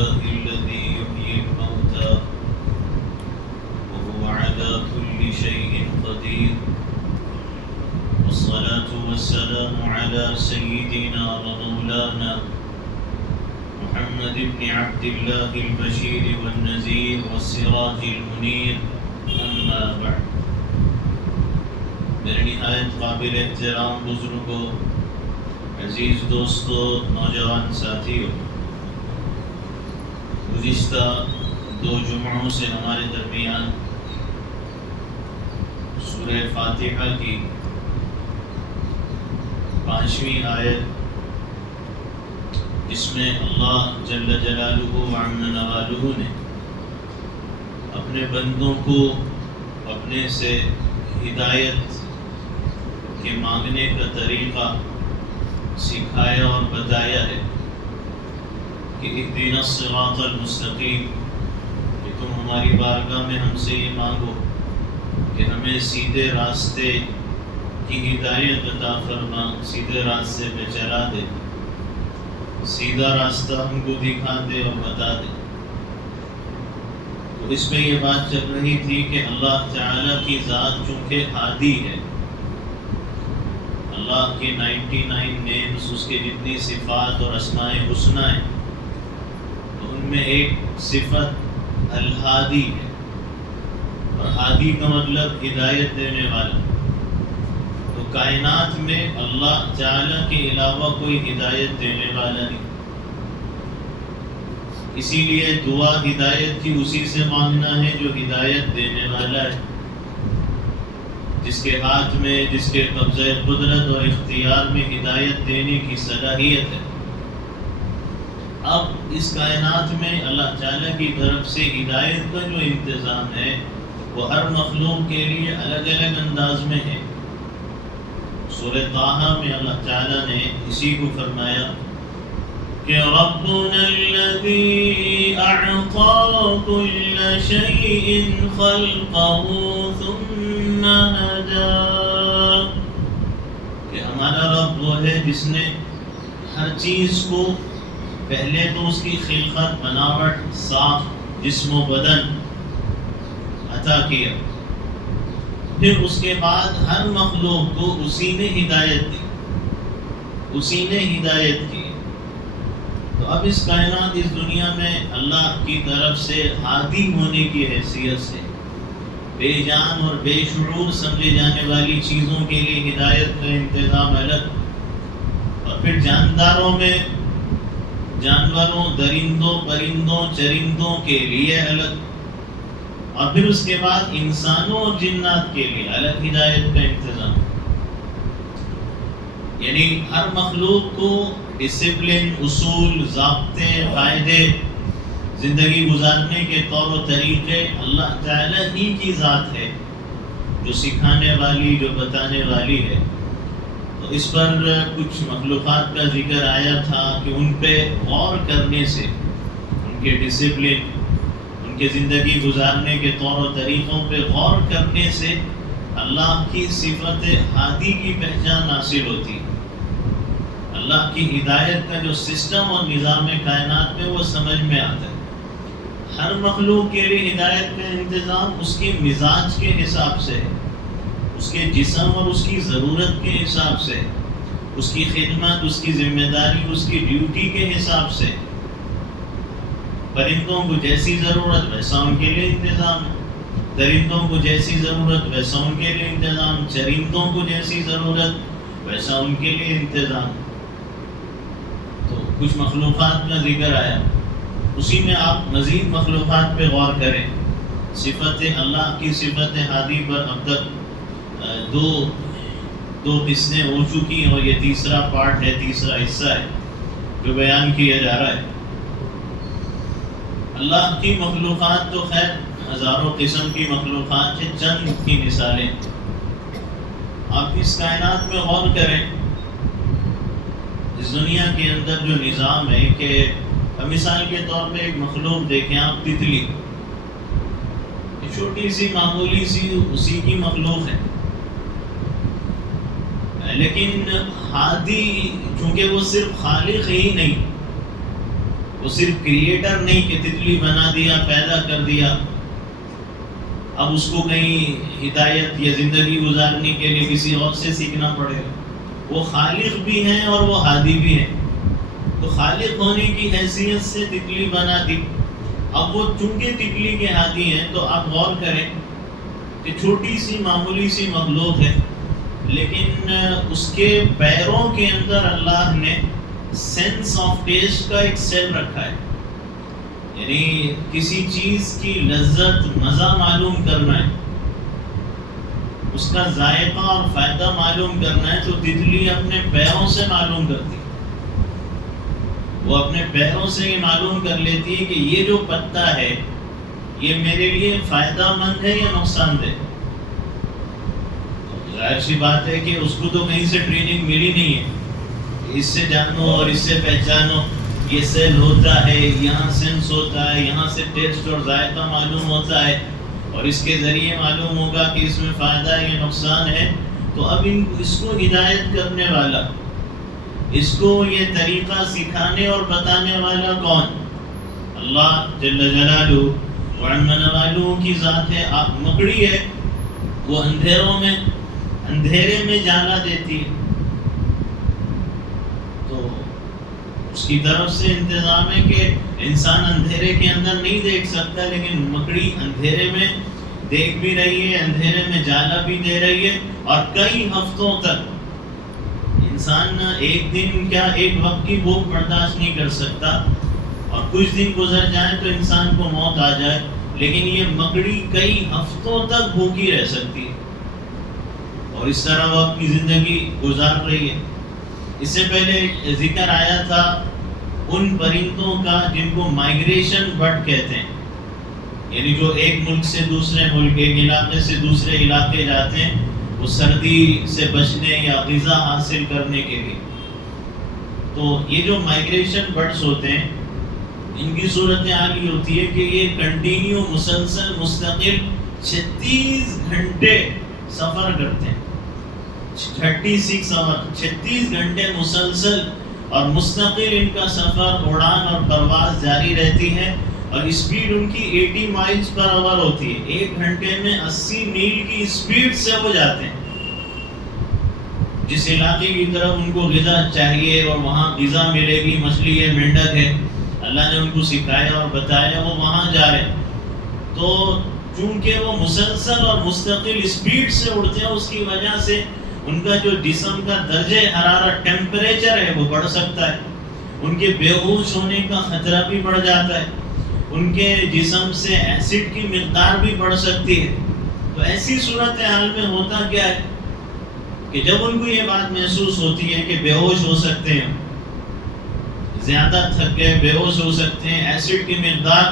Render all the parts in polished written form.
الله الذي يحيي الموتى وهو على كل شيء قدير والصلاة والسلام على سيدنا ومولانا محمد بن عبد الله البشير والنذير والسراج المنير أما بعد میرے نہایت قابل احترام بزرگوں، عزیز دوستوں، نوجوان ساتھیوں، گزشتہ 2 جمعوں سے ہمارے درمیان سورہ فاتحہ کی 5ویں آیت، جس میں اللہ جل جلالہ وعم نوالہ نے اپنے بندوں کو اپنے سے ہدایت کے مانگنے کا طریقہ سکھایا اور بتایا ہے کہ اهدنا الصراط المستقیم، کہ تم ہماری بارگاہ میں ہم سے یہ مانگو کہ ہمیں سیدھے راستے کی ہدایت عطا فرما، سیدھے راستے پہ چلا دے، سیدھا راستہ ہم کو دکھا دے اور بتا دے۔ تو اس میں یہ بات چل رہی تھی کہ اللہ تعالیٰ کی ذات چونکہ ہادی ہے، اللہ کے 99 نیمز، اس کے جتنی صفات اور اسماء حسنی ہیں، تو ان میں ایک صفت الہادی ہے، اور ہادی کا مطلب ہدایت دینے والا۔ تو کائنات میں اللہ تعالیٰ کے علاوہ کوئی ہدایت دینے والا نہیں، اسی لیے دعا ہدایت کی اسی سے مانگنا ہے جو ہدایت دینے والا ہے، جس کے ہاتھ میں، جس کے قبضہ قدرت اور اختیار میں ہدایت دینے کی صلاحیت ہے۔ اب اس کائنات میں اللہ تعالیٰ کی طرف سے ہدایت کا جو انتظام ہے وہ ہر مخلوق کے لیے الگ الگ انداز میں ہے۔ سورہ طٰہٰ میں اللہ تعالیٰ نے اسی کو فرمایا کہ ربنا الذی اعطى كل شيء خلقه ثم هدى، کہ ہمارا رب وہ ہے جس نے ہر چیز کو پہلے تو اس کی خلقت، بناوٹ، ساخت، جسم و بدن عطا کیا، پھر اس کے بعد ہر مخلوق کو اسی نے ہدایت دی، اسی نے ہدایت کی۔ تو اب اس کائنات، اس دنیا میں اللہ کی طرف سے ہادی ہونے کی حیثیت سے بے جان اور بے شعور سمجھے جانے والی چیزوں کے لیے ہدایت کا انتظام الگ، اور پھر جانداروں میں جانوروں، درندوں، پرندوں، چرندوں کے لیے الگ، اور پھر اس کے بعد انسانوں اور جنات کے لیے الگ ہدایت کا انتظام۔ یعنی ہر مخلوق کو ڈسپلن، اصول، ضابطے، قاعدے، زندگی گزارنے کے طور و طریقے اللہ تعالیٰ ہی کی ذات ہے، جو سکھانے والی، جو بتانے والی ہے۔ تو اس پر کچھ مخلوقات کا ذکر آیا تھا کہ ان پہ غور کرنے سے، ان کے ڈسپلن، ان کے زندگی گزارنے کے طور و طریقوں پہ غور کرنے سے اللہ کی صفت ہادی کی پہچان حاصل ہوتی ہے۔ اللہ کی ہدایت کا جو سسٹم اور نظام کائنات میں وہ سمجھ میں آتا ہے۔ ہر مخلوق کے لیے ہدایت کا انتظام اس کے مزاج کے حساب سے ہے، اس کے جسم اور اس کی ضرورت کے حساب سے، اس کی خدمت، اس کی ذمہ داری، اس کی ڈیوٹی کے حساب سے۔ پرندوں کو جیسی ضرورت ویسا ان کے لیے انتظام ہے، درندوں کو جیسی ضرورت ویسا ان کے لیے انتظام، چرندوں کو جیسی ضرورت ویسا ان کے لیے انتظام۔ تو کچھ مخلوقات کا ذکر آیا، اسی میں آپ مزید مخلوقات پہ غور کریں۔ صفت اللہ کی صفت ہادی پر اب تک دو قسطیں ہو چکی ہیں، اور یہ تیسرا پارٹ ہے، تیسرا حصہ ہے جو بیان کیا جا رہا ہے۔ اللہ کی مخلوقات تو خیر ہزاروں قسم کی مخلوقات ہیں، چند کی مثالیں۔ آپ اس کائنات میں غور کریں، اس دنیا کے اندر جو نظام ہے کہ مثال کے طور پہ ایک مخلوق دیکھیں آپ، تتلی، چھوٹی سی معمولی سی اسی کی مخلوق ہے، لیکن ہادی چونکہ وہ صرف خالق ہی نہیں، وہ صرف کریٹر نہیں کہ تتلی بنا دیا، پیدا کر دیا، اب اس کو کہیں ہدایت یا زندگی گزارنے کے لیے کسی اور سے سیکھنا پڑے گا۔ وہ خالق بھی ہیں اور وہ ہادی بھی ہیں۔ تو خالق ہونے کی حیثیت سے تتلی بنا دی، اب وہ چونکہ تتلی کے ہادی ہیں تو آپ غور کریں کہ چھوٹی سی معمولی سی مخلوق ہے، لیکن اس کے پیروں کے اندر اللہ نے سینس آف ٹیسٹ کا ایک سیل رکھا ہے، یعنی کسی چیز کی لذت مزہ معلوم کرنا ہے، اس کا ذائقہ اور فائدہ معلوم کرنا ہے تو تتلی اپنے پیروں سے معلوم کرتی ہے۔ وہ اپنے پیروں سے یہ معلوم کر لیتی ہے کہ یہ جو پتا ہے یہ میرے لیے فائدہ مند ہے یا نقصان دہ۔ ظاہر سی بات ہے کہ اس کو تو کہیں سے ٹریننگ ملی نہیں ہے، اس سے جانو اور اس سے پہچانو، یہ سیل ہوتا ہے، یہاں سینس ہوتا ہے، یہاں سے ٹیسٹ اور ذائقہ معلوم ہوتا ہے، اور اس کے ذریعے معلوم ہوگا کہ اس میں فائدہ ہے یا نقصان ہے۔ تو اب اس کو ہدایت کرنے والا، اس کو یہ طریقہ سکھانے اور بتانے والا کون؟ اللہ جل جلالہ وعظم نوالہ کی ذات ہے۔ آپ مکڑی ہے، وہ اندھیرے میں جالا دیتی ہے، تو اس کی طرف سے انتظام ہے کہ انسان اندھیرے کے اندر نہیں دیکھ سکتا، لیکن مکڑی اندھیرے میں دیکھ بھی رہی ہے، اندھیرے میں جالا بھی دے رہی ہے، اور کئی ہفتوں تک انسان ایک دن کیا ایک وقت کی بھوک برداشت نہیں کر سکتا، اور کچھ دن گزر جائیں تو انسان کو موت آ جائے، لیکن یہ مکڑی کئی ہفتوں تک بھوکی رہ سکتی ہے اور اس طرح وہ اپنی زندگی گزار رہی ہے۔ اس سے پہلے ذکر آیا تھا ان پرندوں کا جن کو مائگریشن برڈ کہتے ہیں، یعنی جو ایک ملک سے دوسرے ملک، ایک علاقے سے دوسرے علاقے جاتے ہیں، وہ سردی سے بچنے یا غذا حاصل کرنے کے لیے۔ تو یہ جو مائگریشن برڈز ہوتے ہیں، ان کی صورتحال یہ ہوتی ہے کہ یہ کنٹینیو مسلسل مستقل 36 گھنٹے سفر کرتے ہیں، 36 گھنٹے مسلسل اور مستقل ان کا سفر، اڑان اور پرواز جاری رہتی ہے، اور اسپیڈ ان کی 80 مائلز پر آور ہوتی ہے۔ ایک گھنٹے میں 80 میل کی اسپیڈ سے وہ جاتے ہیں۔ جس علاقے کی طرف ان کو غذا چاہیے اور وہاں غذا ملے گی، مچھلی ہے، مینڈک ہے، اللہ نے ان کو سکھایا اور بتایا، وہ وہاں جا رہے ہیں۔ تو چونکہ وہ مسلسل اور مستقل اسپیڈ سے اڑتے ہیں، اس کی وجہ سے ان کا جو جسم کا درجہ حرارت ٹیمپریچر ہے وہ بڑھ سکتا ہے، ان کے بے ہوش ہونے کا خطرہ بھی بڑھ جاتا ہے، ان کے جسم سے ایسڈ کی مقدار بھی بڑھ سکتی ہے۔ تو ایسی صورتحال میں ہوتا کیا ہے کہ جب ان کو یہ بات محسوس ہوتی ہے کہ بے ہوش ہو سکتے ہیں، زیادہ تھک گئے، بے ہوش ہو سکتے ہیں، ایسڈ کی مقدار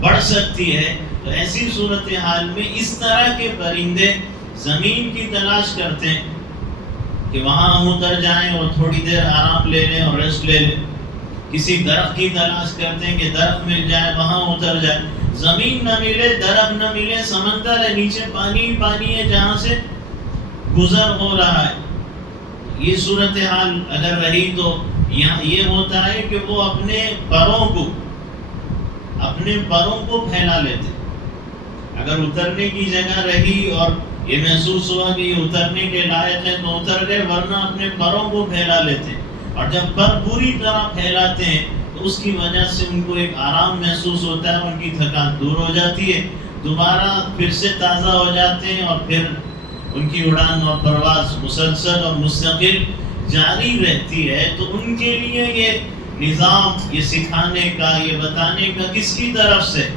بڑھ سکتی ہے، تو ایسی صورتحال میں اس طرح کے پرندے زمین کی تلاش کرتے ہیں کہ وہاں ہم اتر جائیں اور تھوڑی دیر آرام لے لیں اور ریسٹ لے لیں۔ کسی درخت کی تلاش کرتے ہیں کہ درخت مل جائے، وہاں اتر جائے۔ زمین نہ ملے، درخت نہ ملے، سمندر ہے، نیچے پانی ہی پانی ہے جہاں سے گزر ہو رہا ہے۔ یہ صورتحال اگر رہی تو یہاں یہ ہوتا ہے کہ وہ اپنے پروں کو پھیلا لیتے۔ اگر اترنے کی جگہ رہی اور یہ محسوس ہوا کہ یہ اترنے کے لائق ہے تو اتر گئے، ورنہ اپنے پروں کو پھیلا لیتے ہیں، اور جب پر پوری طرح پھیلاتے ہیں تو اس کی وجہ سے ان کو ایک آرام محسوس ہوتا ہے، ان کی تھکان دور ہو جاتی ہے، دوبارہ پھر سے تازہ ہو جاتے ہیں، اور پھر ان کی اڑان اور پرواز مسلسل اور مستقل جاری رہتی ہے۔ تو ان کے لیے یہ نظام، یہ سکھانے کا، یہ بتانے کا کس کی طرف سے؟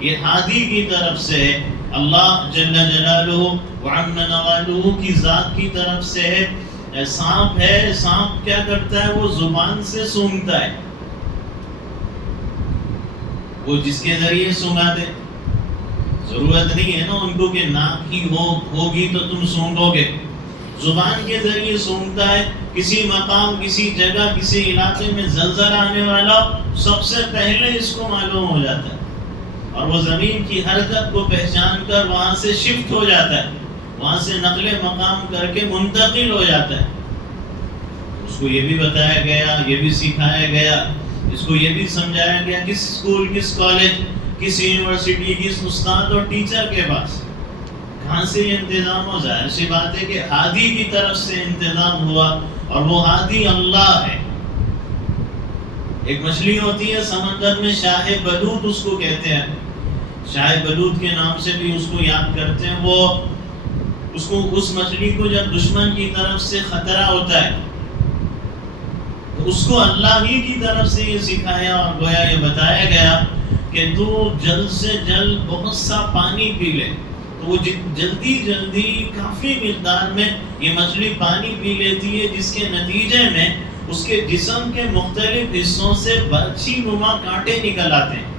یہ ہادی کی طرف سے ہے، اللہ جل جلالہ وعظم نوالہ کی ذات کی طرف سے ہے۔ سانپ ہے، سانپ کیا کرتا ہے؟ وہ زبان سے سونگھتا ہے، وہ جس کے ذریعے سونگا دے۔ ضرورت نہیں ہے نا ان کو کہ ناک ہی ہوگی تو تم سونگو گے، زبان کے ذریعے سونگتا ہے۔ کسی مقام، کسی جگہ، کسی علاقے میں زلزلہ آنے والا، سب سے پہلے اس کو معلوم ہو جاتا ہے، اور وہ زمین کی حرکت کو پہچان کر وہاں سے شفٹ ہو جاتا ہے، وہاں سے نقل مقام کر کے منتقل ہو جاتا ہے۔ اس کو یہ بھی بتایا گیا، یہ بھی سکھایا گیا اس کو یہ بھی سمجھایا گیا کس اسکول، کس کالج، کس یونیورسٹی، کس استاد اور ٹیچر کے پاس کہاں سے یہ انتظام ہو. ظاہر سی بات ہے کہ ہادی کی طرف سے انتظام ہوا، اور وہ ہادی اللہ ہے. ایک مچھلی ہوتی ہے سمندر میں، شاہ بلوط اس کو کہتے ہیں، شاہ بلوط کے نام سے بھی اس کو یاد کرتے ہیں. وہ اس مچھلی کو جب دشمن کی طرف سے خطرہ ہوتا ہے تو اس کو اللہ ہی کی طرف سے یہ سکھایا اور گویا یہ بتایا گیا کہ تو جلد سے جلد بہت سا پانی پی لے. تو وہ جلدی کافی مقدار میں یہ مچھلی پانی پی لیتی ہے، جس کے نتیجے میں اس کے جسم کے مختلف حصوں سے برچھی نما کانٹے نکل آتے ہیں.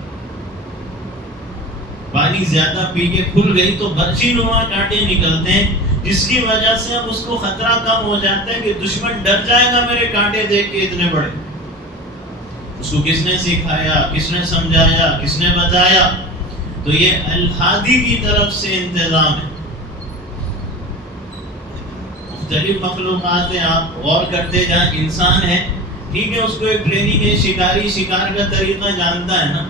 پانی زیادہ پی کے کھل گئی تو برچھی نما کانٹے نکلتے ہیں، جس کی وجہ سے اب اس کو خطرہ کم ہو جاتا ہے کہ دشمن ڈر جائے گا میرے کانٹے دیکھ کے اتنے بڑے. اس کو کس نے سکھایا، کس نے سمجھایا، کس نے بتایا؟ تو یہ الہادی کی طرف سے انتظام ہے. مختلف مخلوقات ہیں، آپ غور کرتے جہاں انسان ہے، ٹھیک ہے، اس کو ایک ٹریننگ ہے، شکاری شکار کا طریقہ جانتا ہے نا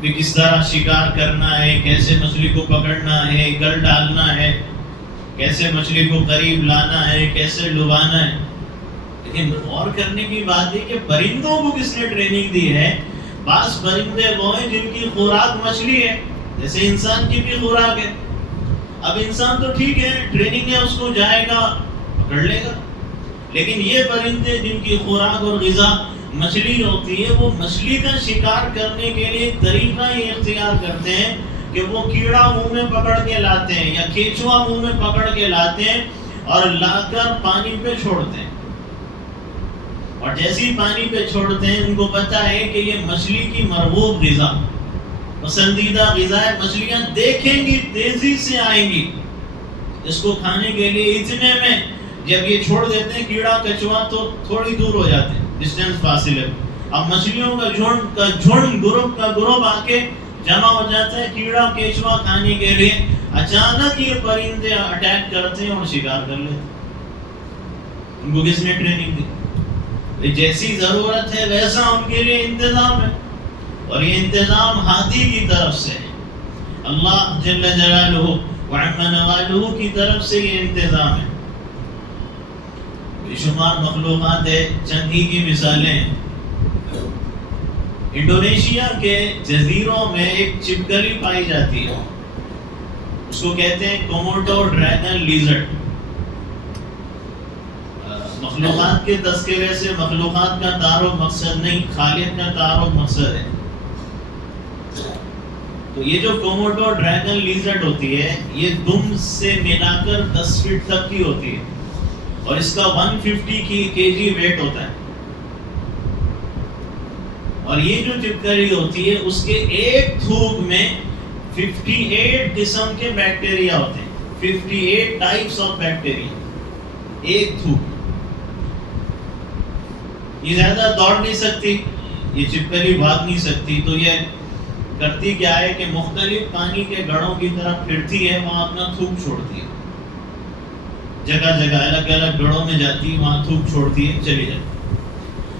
کہ کس طرح شکار کرنا ہے، کیسے مچھلی کو پکڑنا ہے، گل ڈالنا ہے، کیسے مچھلی کو قریب لانا ہے، کیسے ڈبانا ہے. لیکن غور کرنے کی بات ہے کہ پرندوں کو کس نے ٹریننگ دی ہے؟ بعض پرندے وہ ہیں جن کی خوراک مچھلی ہے، جیسے انسان کی بھی خوراک ہے. اب انسان تو ٹھیک ہے، ٹریننگ ہے، اس کو جائے گا پکڑ لے گا. لیکن یہ پرندے جن کی خوراک اور غذا مچھلی ہوتی ہے، وہ مچھلی کا شکار کرنے کے لیے ایک طریقہ یہ اختیار کرتے ہیں کہ وہ کیڑا منہ میں پکڑ کے لاتے ہیں یا کیچوا منہ میں پکڑ کے لاتے ہیں اور لا کر پانی پہ چھوڑتے ہیں. اور جیسے ہی پانی پہ چھوڑتے ہیں، ان کو پتا ہے کہ یہ مچھلی کی مرغوب غذا، پسندیدہ غذا ہے. مچھلیاں دیکھیں گی تیزی سے آئیں گی اس کو کھانے کے لیے. اتنے میں جب یہ چھوڑ دیتے ہیں کیڑا کچوا تو تھوڑی دور ہو جاتے ہیں، ڈسٹینس فاصلے. اب مچھلیوں کا جھنڈ گروپ آ کے جمع ہو جاتا ہے کیڑا کیچوا کھانے کے لیے. اچانک یہ پرندے اٹیک کرتے ہیں اور شکار کر لیتے ہیں. ان کو کس نے ٹریننگ دی؟ جیسی ضرورت ہے ویسا ان کے لیے انتظام ہے، اور یہ انتظام ہادی کی طرف سے ہے. اللہ جل جلالہ وعم نوالہ کی طرف سے یہ انتظام ہے. بے شمار مخلوقات ہے، چند ہی کی مثالیں ہیں. انڈونیشیا کے جزیروں میں ایک چپکلی پائی جاتی ہے، اس کو کہتے ہیں کوموڈو ڈریگن لیزرڈ. مخلوقات کے تذکرے سے مخلوقات کا تعارف مقصد نہیں، خالق کا تعارف مقصد ہے. تو یہ جو کوموڈو ڈریگن لیزرڈ ہوتی ہے، یہ دم سے ملا کر 10 فٹ تک کی ہوتی ہے، اور اس کا 150 kg ویٹ ہوتا ہے. اور یہ جو چپکلی ہوتی ہے، اس کے ایک تھوک میں 58 قسم کے بیکٹیریا ہوتے ہیں. 58 ٹائپس آف بیکٹیریا ایک تھوک. یہ زیادہ دوڑ نہیں سکتی، یہ چپکلی بھاگ نہیں سکتی. تو یہ کرتی کیا ہے کہ مختلف پانی کے گڑھوں کی طرف پھرتی ہے، وہاں اپنا تھوک چھوڑتی ہے. جگہ جگہ الگ الگ گڑھوں میں جاتی ہے، وہاں تھوک چھوڑتی ہے، چلی جاتی.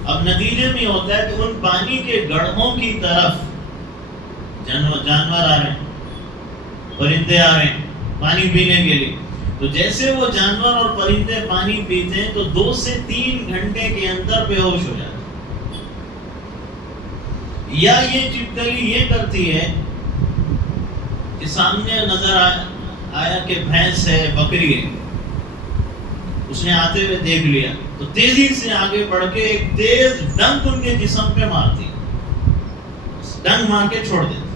اب نتیجے میں ہوتا ہے کہ ان پانی کے گڑھوں کی طرف جانور آ رہے ہیں، پرندے آ رہے ہیں پانی پینے کے لیے. تو جیسے وہ جانور اور پرندے پانی پیتے ہیں تو 2 سے 3 گھنٹے کے اندر بے ہوش ہو جاتے ہیں. یا یہ چپکلی یہ کرتی ہے کہ سامنے نظر آیا کہ بھینس ہے، بکری ہے، اس نے آتے ہوئے دیکھ لیا تو تیزی سے آگے بڑھ کے ایک تیز ڈنک ان کے جسم پہ مارتی، ڈنک مار کے چھوڑ دیتی.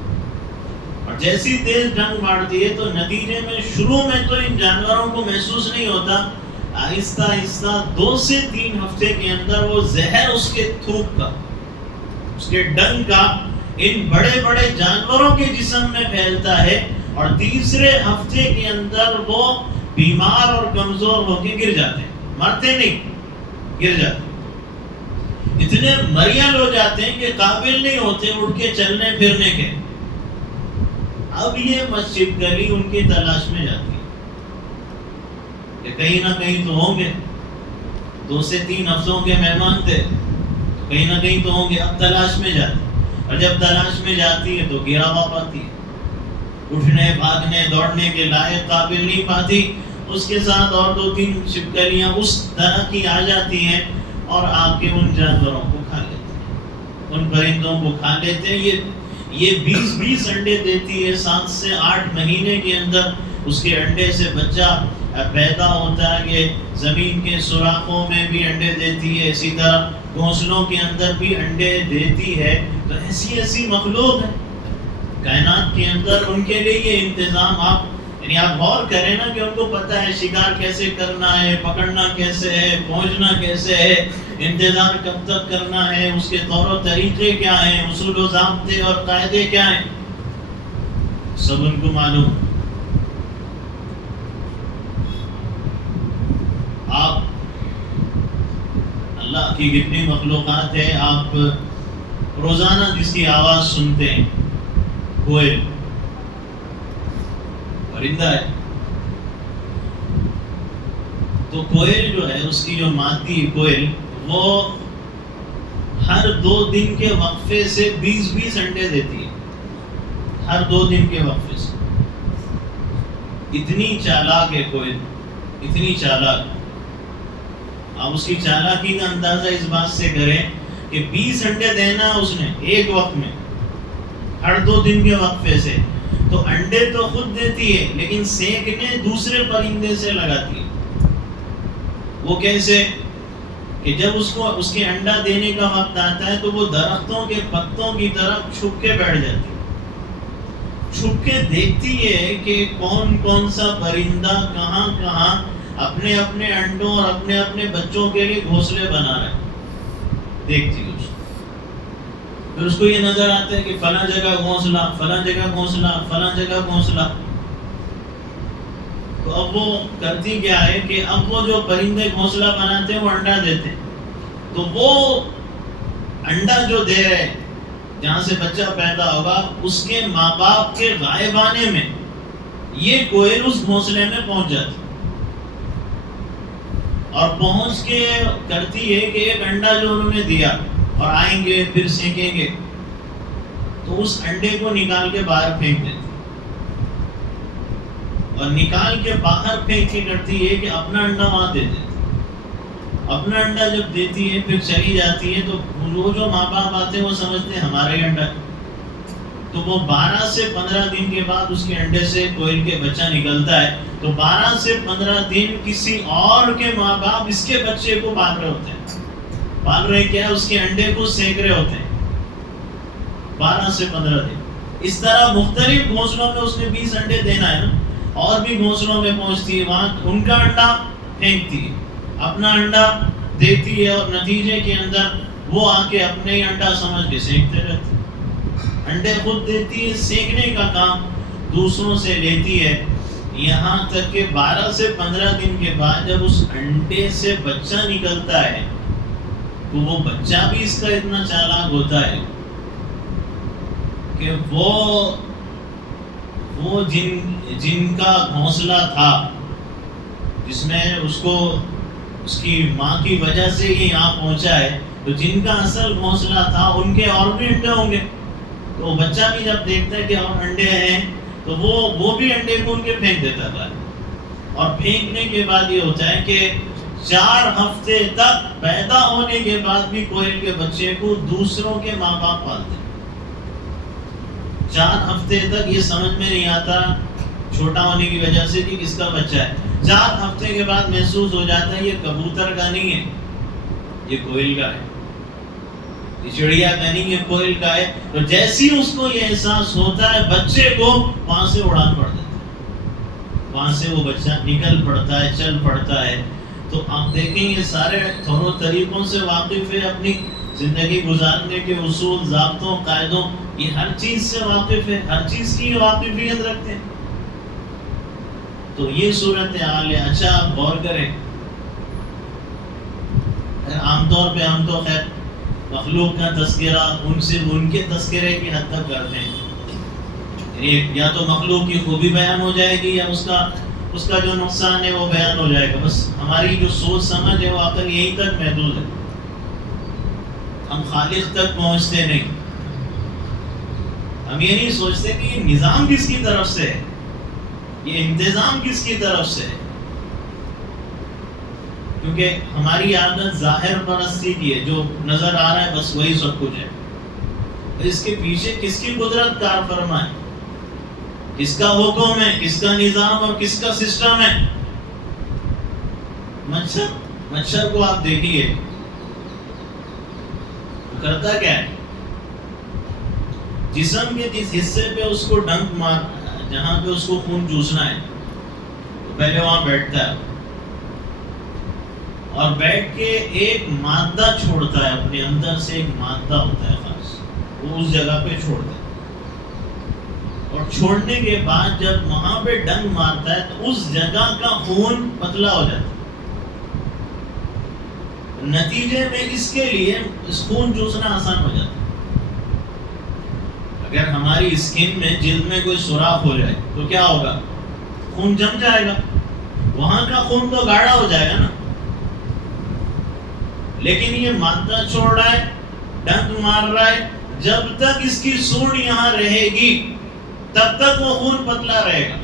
اور جیسی تیز ڈنک مارتی ہے تو نتیجے میں شروع میں تو ان جانوروں کو محسوس نہیں ہوتا، آہستہ آہستہ 2 سے 3 ہفتے کے اندر وہ زہر اس کے تھوک کا، اس کے ڈنک کا ان بڑے بڑے جانوروں کے جسم میں پھیلتا ہے. اور تیسرے ہفتے کے اندر وہ بیمار اور کمزور ہو کے گر جاتے ہیں. مرتے نہیں، گر جاتے ہیں. اتنے مریل ہو جاتے ہیں کہ قابل نہیں ہوتے اٹھ کے چلنے پھرنے کے. اب یہ مسجد گلی ان کی تلاش میں جاتی ہے کہ کہیں نہ کہیں تو ہوں گے. 2 سے 3 ہفتوں کے مہمان تھے، کہیں نہ کہیں تو ہوں گے، اب تلاش میں جاتی، اور جب تلاش میں جاتی ہے تو گرا ہوا پاتی ہے، اٹھنے بھاگنے دوڑنے کے لائق قابل نہیں پاتی، اس کے ساتھ اور 2-3 چھپکلیاں اس طرح کی آ جاتی ہیں اور آپ کے ان جانوروں کو کھا لیتے ہیں، ان پرندوں کو کھا لیتے ہیں۔ یہ 20 انڈے دیتی ہے، 7 سے 8 مہینے کے اندر اس کے انڈے سے بچہ پیدا ہوتا ہے۔ یہ زمین کے سوراخوں میں بھی انڈے دیتی ہے، اسی طرح گھونسلوں کے اندر بھی انڈے دیتی ہے۔ تو ایسی مخلوق ہے کائنات کے اندر، ان کے لیے یہ انتظام آپ غور کریں نا کہ ان کو پتہ ہے شکار کیسے کرنا ہے، پکڑنا کیسے ہے، پہنچنا کیسے ہے، انتظار کب تک کرنا ہے، اس کے طور و طریقے کیا ہیں، اصول و ضابطے اور قاعدے کیا ہیں، سب ان کو معلوم۔ آپ اللہ کی کتنی مخلوقات ہے، آپ روزانہ جس کی آواز سنتے ہیں، کوئل پرندہ ہے، تو کوئل جو ہے، اس کی جو مادی کوئل، وہ ہر 2 دن کے وقفے سے 20 انڈے دیتی ہے، ہر 2 دن کے وقفے سے۔ اتنی چالاک ہے کوئل، اتنی چالاک۔ آپ اس کی چالاکی کا اندازہ اس بات سے کریں کہ 20 انڈے دینا اس نے ایک وقت میں، ہر 2 دن کے وقفے سے، تو انڈے تو خود دیتی ہے لیکن سینکنے دوسرے پرندے سے لگاتی ہے۔ وہ کیسے کہ جب اس کے انڈا دینے کا وقت آتا ہے تو وہ درختوں کے پتوں کی طرف چھپ کے بیٹھ جاتی ہے، چھپ کے دیکھتی ہے کہ کون سا پرندہ کہاں اپنے انڈوں اور اپنے بچوں کے لیے گھونسلے بنا رہا ہے، دیکھتی ہے اس کو۔ پھر اس کو یہ نظر آتا ہے کہ فلاں جگہ گھونسلہ، فلاں جگہ گھونسلہ، فلاں جگہ گھونسلہ۔ تو اب وہ کرتی کیا ہے کہ اب وہ جو پرندے گھونسلہ بناتے ہیں وہ انڈا دیتے ہیں، تو وہ انڈا جو دے رہے جہاں سے بچہ پیدا ہوگا، اس کے ماں باپ کے غائب آنے میں یہ کوئل اس گھونسلے میں پہنچ جاتی اور پہنچ کے کرتی ہے کہ ایک انڈا جو انہوں نے دیا اور آئیں گے پھر سینکیں گے، تو اس انڈے کو نکال کے باہر پھینک دیتی، اور نکال کے باہر پھینک کے کرتی ہے کہ اپنا انڈا وہاں دے دیتی۔ اپنا انڈا جب دیتی ہے پھر چلی جاتی ہے، تو وہ جو ماں باپ آتے ہیں وہ سمجھتے ہیں ہمارا ہی انڈا، تو وہ 12 سے 15 دن کے بعد اس کے انڈے سے کوئل کے بچہ نکلتا ہے، تو 12 سے 15 دن کسی اور کے ماں باپ اس کے بچے کو پال رہے ہوتے ہیں، پال رہے کیا ہے، اس کے انڈے کو سینک رہے ہوتے ہیں 12 سے 15 دن۔ اس طرح مختلف گھونسلوں میں اس نے 20 انڈے دینا ہے نا، اور بھی گھونسلوں میں پہنچتی ہے، وہاں ان کا انڈا پھینکتی ہے، اپنا انڈا دیتی ہے، اور نتیجے کے اندر وہ آ کے اپنے ہی انڈا سمجھ کے سینکتے رہتے ہیں۔ انڈے خود دیتی ہے، سینکنے کا کام دوسروں سے لیتی ہے، یہاں تک کہ 12 سے 15 دن کے بعد جب اس انڈے سے بچہ نکلتا ہے تو وہ بچہ بھی اس کا اتنا چالاک ہوتا ہے کہ وہ جن کا گھونسلہ تھا، جس میں اس کی ماں کی وجہ سے ہی یہاں پہنچا ہے، تو جن کا اصل گھونسلہ تھا ان کے اور بھی انڈے ہوں گے، تو وہ بچہ بھی جب دیکھتا ہے کہ اور انڈے ہیں تو وہ بھی انڈے کو ان کے پھینک دیتا تھا، اور پھینکنے کے بعد یہ ہوتا ہے کہ 4 ہفتے تک پیدا ہونے کے بعد بھی کوئل کے بچے کو دوسروں کے ماں باپ پالتے ہیں۔ 4 ہفتے تک یہ سمجھ میں نہیں آتا چھوٹا ہونے کی وجہ سے کہ کس کا بچہ ہے، 4 ہفتے کے بعد محسوس ہو جاتا ہے یہ کبوتر کا نہیں ہے، یہ کوئل کا ہے، یہ چڑیا کا نہیں، یہ کوئل کا ہے۔ تو جیسی اس کو یہ احساس ہوتا ہے، بچے کو وہاں سے اڑان پڑ دیتا ہے، وہاں سے وہ بچہ نکل پڑتا ہے، چل پڑتا ہے۔ تو آپ دیکھیں یہ سارے طور و طریقوں سے واقف ہے، اپنی زندگی گزارنے کے اصول، ضابطوں، قاعدوں، یہ ہر چیز سے واقف ہے، ہر چیز کی واقفیت رکھتے ہیں۔ تو یہ صورتحال ہے۔ اچھا آپ غور کریں، عام طور پہ ہم تو خیر مخلوق کا تذکرہ ان کے تذکرے کی حد تک کرتے ہیں، یعنی یا تو مخلوق کی خوبی بیان ہو جائے گی یا اس کا جو نقصان ہے وہ بیان ہو جائے گا، بس ہماری جو سوچ سمجھ ہے وہ عقل یہیں تک محدود ہے۔ ہم خالق تک پہنچتے نہیں. ہم یہ نہیں سوچتے کہ یہ نظام کس کی طرف سے ہے, یہ انتظام کس کی طرف سے ہے. کیونکہ ہماری عادت ظاہر پرستی کی ہے, جو نظر آ رہا ہے بس وہی سب کچھ ہے. اس کے پیچھے کس کی قدرت کار فرما ہے, کس کا حکم ہے, کس کا نظام اور کس کا سسٹم ہے. مچھر کو آپ دیکھیے کرتا کیا ہے, جسم کے جس حصے پہ اس کو ڈنک مار, جہاں پہ اس کو خون چوسنا ہے, تو پہلے وہاں بیٹھتا ہے اور بیٹھ کے ایک مادہ چھوڑتا ہے, اپنے اندر سے ایک مادہ ہوتا ہے خاص, وہ اس جگہ پہ چھوڑتا ہے. اور چھوڑنے کے بعد جب وہاں پہ ڈنک مارتا ہے تو اس جگہ کا خون پتلا ہو جاتا ہے. نتیجے میں اس کے لیے اس خون چوسنا آسان ہو جاتا ہے. اگر ہماری اسکن میں, جلد میں کوئی سوراخ ہو جائے تو کیا ہوگا, خون جم جائے گا, وہاں کا خون تو گاڑھا ہو جائے گا نا. لیکن یہ مادہ چھوڑ رہا ہے, ڈنک مار رہا ہے, جب تک اس کی سوڑ یہاں رہے گی تب تک وہ خون پتلا رہے گا.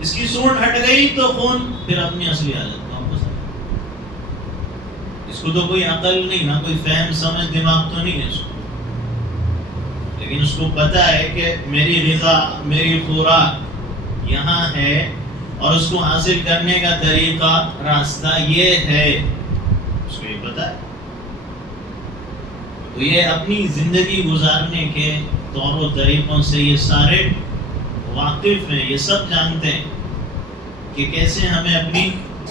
اس کی سوڑ ہٹ گئی تو خون پھر اپنی اصلی حالت واپس آ جائے. اس کو تو کوئی عقل نہیں, نہ کوئی فہم سمجھ دماغ تو نہیں ہے اس کو, لیکن اس کو پتا ہے کہ میری غذا, میری خوراک یہاں ہے اور اس کو حاصل کرنے کا طریقہ, راستہ یہ ہے, اس کو یہ پتا ہے. تو یہ اپنی زندگی گزارنے کے طور و طریقوں سے یہ سارے واقف ہیں, یہ سب جانتے ہیں کہ کیسے ہمیں اپنی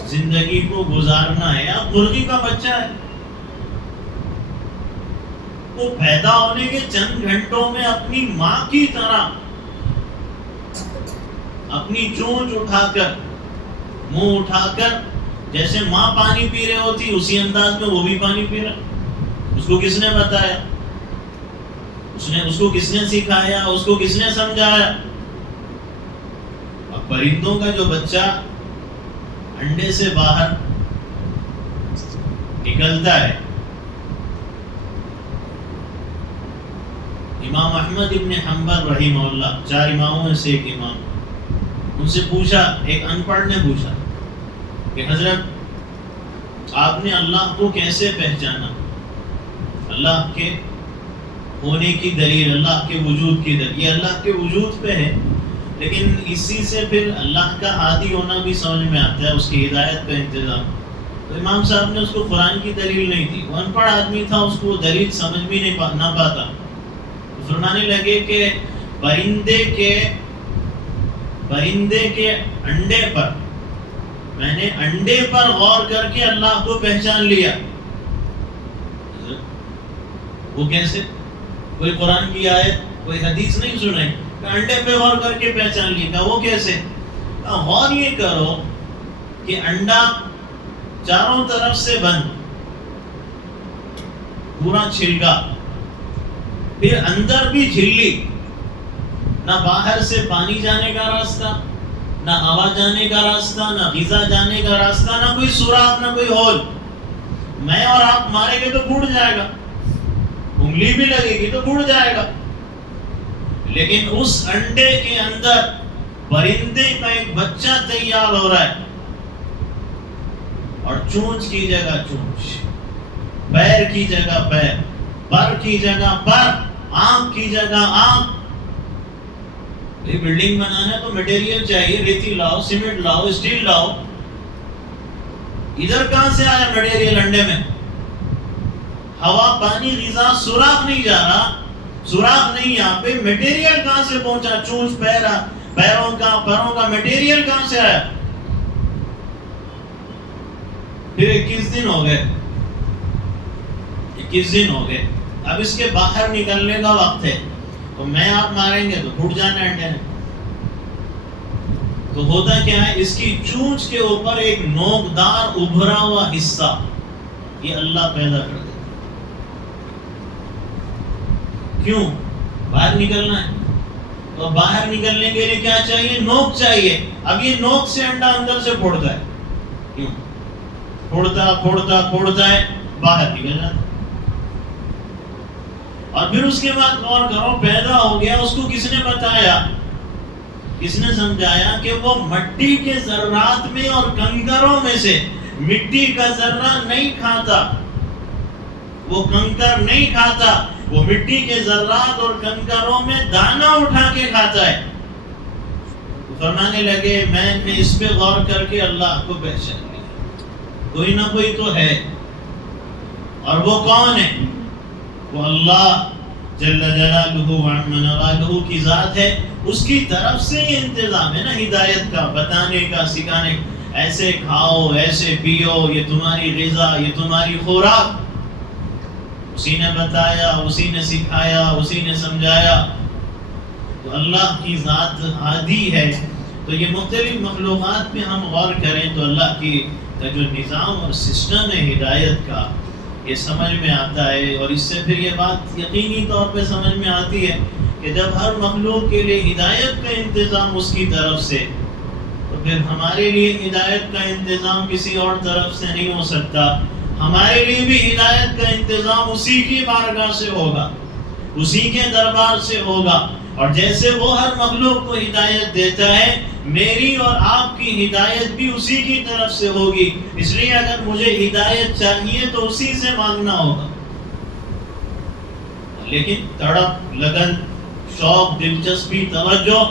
زندگی کو گزارنا ہے. اب مرغی کا بچہ ہے, وہ پیدا ہونے کے چند گھنٹوں میں اپنی ماں کی طرح اپنی چونچ اٹھا کر, منہ اٹھا کر, جیسے ماں پانی پی رہی ہوتی اسی انداز میں وہ بھی پانی پی رہا. اس کو کس نے بتایا, اس کو کس نے سکھایا, اس کو کس نے سمجھایا. اب پرندوں کا جو بچہ انڈے سے باہر نکلتا ہے, امام احمد ابن حنبل رحمہ اللہ, 4 اماموں میں سے ایک امام, ان سے پوچھا, ایک ان پڑھ نے پوچھا کہ حضرت آپ نے اللہ کو کیسے پہچانا, اللہ کے ہونے کی دلیل, اللہ کے وجود کی دلیل. یہ اللہ کے وجود پہ ہے, لیکن اسی سے پھر اللہ کا عادی ہونا بھی سمجھ میں آتا ہے, اس کی ہدایت کا انتظام. تو امام صاحب نے اس کو قرآن کی دلیل نہیں دی, وہ ان پڑھ آدمی تھا, اس کو دلیل سمجھ بھی نہ پاتا. فرمانے لگے کہ پرندے کے انڈے پر, میں نے انڈے پر غور کر کے اللہ کو پہچان لیا. وہ کیسے, کوئی قرآن کی آیت, کوئی حدیث نہیں سنائی, انڈے پہ غور کر کے پہچان لیا. وہ کیسے, غور یہ کرو کہ انڈا چاروں طرف سے بند, پورا چھلکا, پھر اندر بھی جھلی, نہ باہر سے پانی جانے کا راستہ, نہ ہوا جانے کا راستہ, نہ غذا جانے کا راستہ, نہ کوئی سوراخ, نہ کوئی ہول. میں اور آپ مارے گے تو ٹوٹ جائے گا, انگلی بھی لگے گی تو ٹوٹ جائے گا. لیکن اس انڈے کے اندر پرندے کا ایک بچہ تیار ہو رہا ہے, اور چونچ کی جگہ چونچ, پیر کی جگہ پیر, پر کی جگہ پر, آنکھ کی جگہ آنکھ. یہ بلڈنگ بنانا ہے تو مٹیریل چاہیے, ریتی لاؤ, سیمنٹ لاؤ, اسٹیل لاؤ. ادھر کہاں سے آیا مٹیریل انڈے میں؟ ہوا, پانی, غذا, سوراخ نہیں جا رہا, سوراخ نہیں یہاں پہ, مٹیریل کہاں سے پہنچا؟ چونچ, پیروں کا, پروں کا مٹیریل کہاں سے آیا؟ پھر 21 دن ہو گئے, 21 دن ہو گئے. اب اس کے باہر نکلنے کا وقت ہے, تو میں آپ ماریں گے تو پھوٹ جانا ہے انڈے نے. تو ہوتا کیا ہے, اس کی چونچ کے اوپر ایک نوکدار ابھرا ہوا حصہ, یہ اللہ پیدا کر دیتا. کیوں؟ باہر نکلنا ہے. تو باہر نکلنے کے لیے کیا چاہیے؟ نوک چاہیے. اب یہ نوک سے انڈا اندر سے پھوڑتا ہے, کیوں؟ پھوڑتا ہے, باہر نکل جاتا. اور پھر اس کے بعد غور کرو، پیدا ہو گیا، اس کو کس نے بتایا، کس نے سمجھایا کہ وہ مٹی کے ذرات میں اور کنکروں میں سے مٹی کا ذرہ نہیں کھاتا، وہ کنکر نہیں کھاتا، وہ مٹی کے ذرات اور کنکروں میں دانا اٹھا کے کھاتا ہے۔ فرمانے لگے میں نے اس پہ غور کر کے اللہ کو پہچان لیا، کوئی نہ کوئی تو ہے، اور وہ کون ہے؟ وہ اللہ جل جلالہ وعظم نوالہ کی ذات ہے، اس کی طرف سے یہ انتظام ہے نا ہدایت کا، بتانے کا، سکھانے کا، ایسے کھاؤ، ایسے پیو، یہ تمہاری غذا، یہ تمہاری خوراک، اسی نے بتایا، اسی نے سکھایا، اسی نے سمجھایا۔ تو اللہ کی ذات ہادی ہے۔ تو یہ مختلف مخلوقات پہ ہم غور کریں تو اللہ کی جو نظام اور سسٹم ہے ہدایت کا، یہ سمجھ میں آتا ہے، اور اس سے پھر یہ بات یقینی طور پہ سمجھ میں آتی ہے کہ جب ہر مخلوق کے لیے ہدایت کا انتظام اس کی طرف سے، تو پھر ہمارے لیے ہدایت کا انتظام کسی اور طرف سے نہیں ہو سکتا، ہمارے لیے بھی ہدایت کا انتظام اسی کی بارگاہ سے ہوگا، اسی کے دربار سے ہوگا۔ اور جیسے وہ ہر مخلوق کو ہدایت دیتا ہے، میری اور آپ کی ہدایت بھی اسی کی طرف سے ہوگی، اس لیے اگر مجھے ہدایت چاہیے تو اسی سے مانگنا ہوگا۔ لیکن تڑپ، لگن، شوق، دلچسپی، توجہ،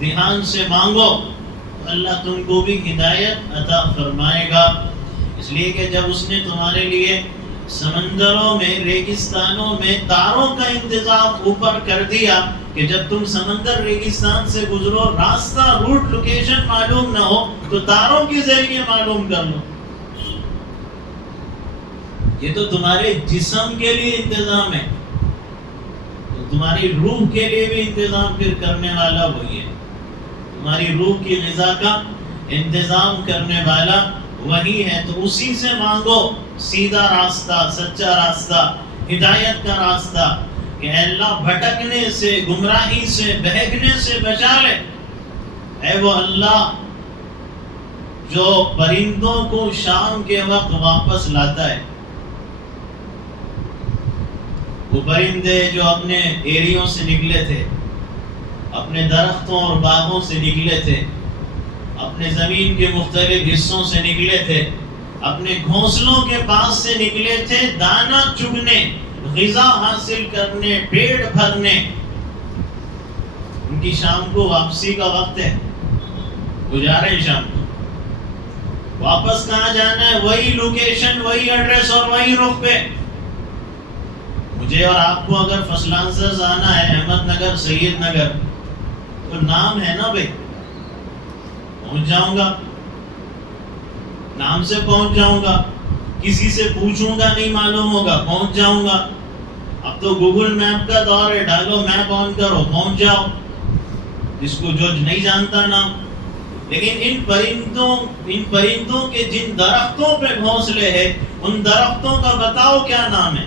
دھیان سے مانگو، اللہ تم کو بھی ہدایت عطا فرمائے گا۔ اس لیے کہ جب اس نے تمہارے لیے سمندروں میں، ریگستانوں میں تاروں کا انتظام اوپر کر دیا کہ جب تم سمندر ریگستان سے گزرو، راستہ، روٹ، لوکیشن معلوم نہ ہو تو تاروں کے ذریعے معلوم کر لو۔ یہ تو تمہارے جسم کے لیے انتظام ہے، تو تمہاری روح کے لیے بھی انتظام پھر کرنے والا وہی ہے۔ تمہاری روح کی غذا کا انتظام کرنے والا وہی ہے، تو اسی سے مانگو سیدھا راستہ، سچا راستہ، ہدایت کا راستہ، کہ اے اللہ بھٹکنے سے، گمراہی سے، بہکنے سے بچا لے۔ اے وہ اللہ جو پرندوں کو شام کے وقت واپس لاتا ہے، وہ پرندے جو اپنے ایریوں سے نکلے تھے، اپنے درختوں اور باغوں سے نکلے تھے، اپنے زمین کے مختلف حصوں سے نکلے تھے، اپنے گھونسلوں کے پاس سے نکلے تھے، دانہ چگنے، غذا حاصل کرنے، پیٹ بھرنے، ان کی شام کو واپسی کا وقت ہے، گزارے شام کو، واپس کہاں جانا ہے؟ وہی لوکیشن، وہی ایڈریس اور وہی رخ پہ۔ مجھے اور آپ کو اگر فصلان سے جانا ہے، احمد نگر، سید نگر، تو نام ہے نا بھائی، پہنچ جاؤں گا، نام سے پہنچ جاؤں گا، کسی سے پوچھوں گا نہیں معلوم ہوگا، پہنچ جاؤں گا۔ اب تو گوگل میپ کا دور ہے، ڈالو میپ آن کرو، پہنچ جاؤ، جس کو جو نہیں جانتا نام۔ لیکن ان پرندوں کے جن درختوں پہ گھونسلے ہیں، ان درختوں کا بتاؤ کیا نام ہے،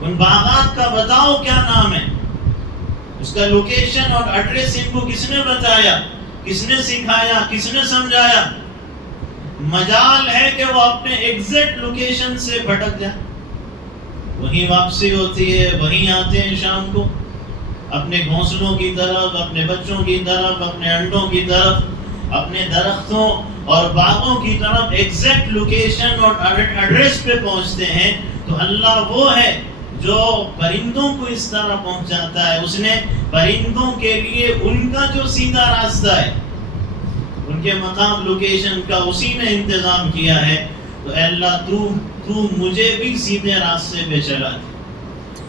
ان باغات کا بتاؤ کیا نام ہے، اس کا لوکیشن اور ایڈریس ان کو کس نے بتایا، کس نے سکھایا، کس نے سمجھایا؟ مجال ہے کہ وہ اپنے ایگزیکٹ لوکیشن سے بھٹک جائے، وہیں واپسی ہوتی ہے، وہیں آتے ہیں شام کو، اپنے گھونسلوں کی طرف، اپنے بچوں کی طرف، اپنے انڈوں کی طرف، اپنے درختوں اور باغوں کی طرف ایگزیکٹ لوکیشن اور ایڈریس پہ پہنچتے ہیں۔ تو اللہ وہ ہے جو پرندوں کو اس طرح پہنچاتا ہے، اس نے پرندوں کے لیے ان کا جو سیدھا راستہ ہے، ان کے مقام، لوکیشن کا اسی نے انتظام کیا ہے۔ تو اے اللہ تو مجھے بھی سیدھے راستے پہ چلا دے،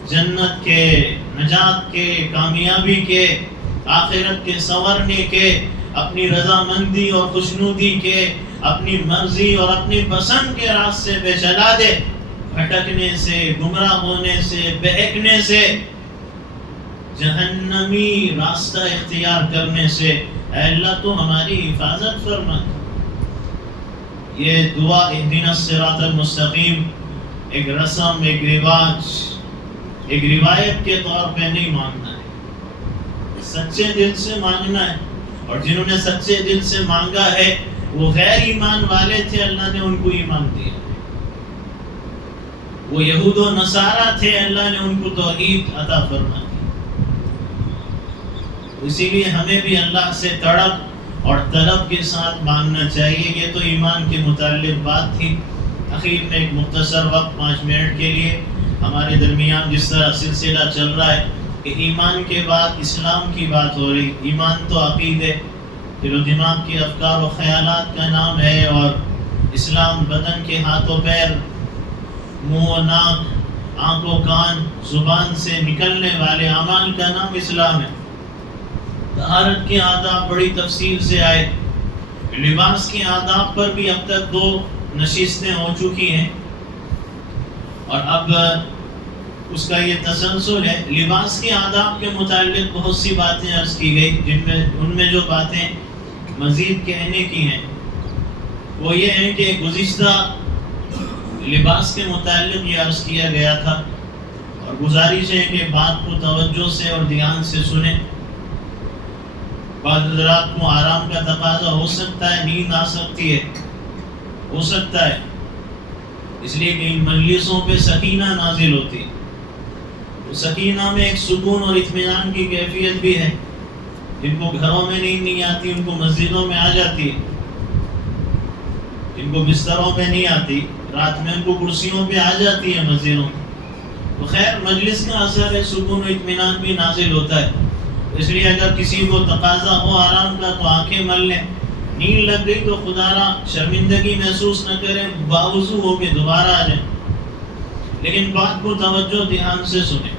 جنت کے، نجات کے، کامیابی کے، آخرت کے سنورنے کے، اپنی رضامندی اور خوشنودی کے، اپنی مرضی اور اپنی پسند کے راستے پہ چلا دے، بھٹکنے سے، گمراہ ہونے سے، بہکنے سے، جہنمی راستہ اختیار کرنے سے اے اللہ تو ہماری حفاظت فرما۔ یہ دعا اہدنا الصراط المستقیم ایک رسم، ایک رواج، ایک روایت کے طور پہ نہیں مانگنا ہے، سچے دل سے مانگنا ہے۔ اور جنہوں نے سچے دل سے مانگا ہے وہ غیر ایمان والے تھے، اللہ نے ان کو ایمان دیا۔ وہ یہود و نصارہ تھے، اللہ نے ان کو توحید عطا فرما دی۔ اسی لیے ہمیں بھی اللہ سے تڑپ اور طلب کے ساتھ مانگنا چاہیے۔ یہ تو ایمان کے متعلق بات تھی۔ اخیر میں ایک مختصر وقت 5 منٹ کے لیے ہمارے درمیان جس طرح سلسلہ چل رہا ہے کہ ایمان کے بعد اسلام کی بات ہو رہی۔ ایمان تو عقیدے، دل و دماغ کے افکار و خیالات کا نام ہے، اور اسلام بدن کے ہاتھ و پیر، منہ و ناک، آنکھ و کان، زبان سے نکلنے والے اعمال کا نام اسلام ہے۔ طہارت کے آداب بڑی تفصیل سے آئے، لباس کے آداب پر بھی اب تک 2 نشستیں ہو چکی ہیں، اور اب اس کا یہ تسلسل ہے۔ لباس کے آداب کے متعلق بہت سی باتیں عرض کی گئی، ان میں جو باتیں مزید کہنے کی ہیں وہ یہ ہے کہ گزشتہ لباس کے متعلق یہ عرض کیا گیا تھا، اور گزارش ہے کہ بات کو توجہ سے اور دھیان سے سنیں۔ بعض حضرات کو آرام کا تقاضا ہو سکتا ہے، نیند آ سکتی ہے، ہو سکتا ہے، اس لیے کہ ان مجلسوں پہ سکینہ نازل ہوتی ہے۔ سکینہ میں ایک سکون اور اطمینان کی کیفیت بھی ہے۔ جن کو گھروں میں نیند نہیں آتی ان کو مسجدوں میں آ جاتی ہے، جن کو بستروں پہ نہیں آتی رات میں ان کو کرسیوں پہ آ جاتی ہے مسجدوں میں۔ تو خیر مجلس کا اثر ہے، سکون و اطمینان بھی نازل ہوتا ہے۔ اس لیے اگر کسی کو تقاضا ہو آرام کا تو آنکھیں مل لیں، نیند لگ گئی تو خدا را شرمندگی محسوس نہ کریں، باوضو ہو کے دوبارہ آ جائیں، لیکن بات کو توجہ دھیان سے سنیں۔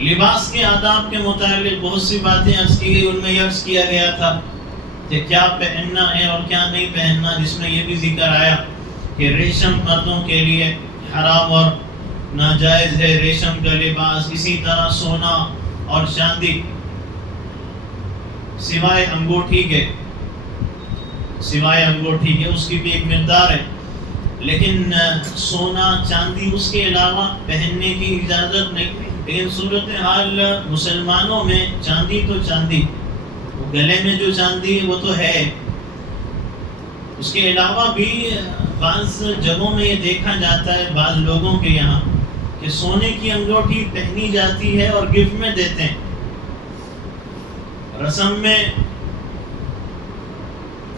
لباس کے آداب کے متعلق بہت سی باتیں عرض کی گئی، ان میں یہ عرض کیا گیا تھا کہ کیا پہننا ہے اور کیا نہیں پہننا، جس میں یہ بھی ذکر آیا کہ ریشم مردوں کے لیے حرام اور ناجائز ہے، ریشم کا لباس۔ اسی طرح سونا اور چاندی سوائے انگوٹھی کے اس کی بھی ایک مقدار ہے، لیکن سونا چاندی اس کے علاوہ پہننے کی اجازت نہیں۔ لیکن صورتحال مسلمانوں میں چاندی تو چاندی، وہ گلے میں جو چاندی ہے وہ تو ہے، اس کے علاوہ بھی بعض جگہوں میں یہ دیکھا جاتا ہے بعض لوگوں کے یہاں کہ سونے کی انگوٹھی پہنی جاتی ہے اور گفٹ میں دیتے ہیں۔ رسم میں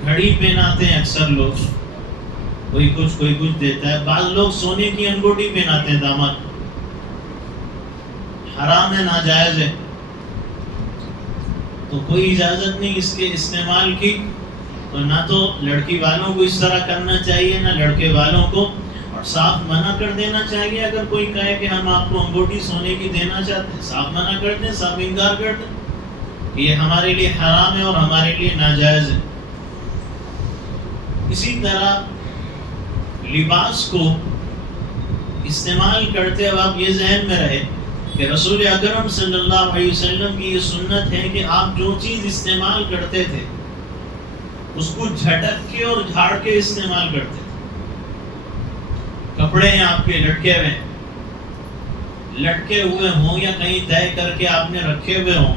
گھڑی پہناتے ہیں اکثر لوگ، کوئی کچھ دیتا ہے۔ بعض لوگ سونے کی انگوٹھی پہناتے ہیں داماد، حرام ہے، ناجائز ہے، تو کوئی اجازت نہیں اس کے استعمال کی۔ تو نہ تو لڑکی والوں کو اس طرح کرنا چاہیے، نہ لڑکے والوں کو، اور صاف منع کر دینا چاہیے۔ اگر کوئی کہے کہ ہم آپ کو انگوٹھی سونے کی دینا چاہتے ہیں، صاف منع کر دیں، صاف انکار کر دیں، یہ ہمارے لیے حرام ہے اور ہمارے لیے ناجائز ہے۔ اسی طرح لباس کو استعمال کرتے وقت یہ ذہن میں رہے کہ رسول اکرم صلی اللہ علیہ وسلم کی یہ سنت ہے کہ آپ جو چیز استعمال کرتے تھے اس کو جھٹک کے اور جھاڑ کے استعمال کرتے تھے۔ کپڑے ہیں آپ کے لٹکے ہوئے ہوں یا کہیں طے کر کے آپ نے رکھے ہوئے ہوں،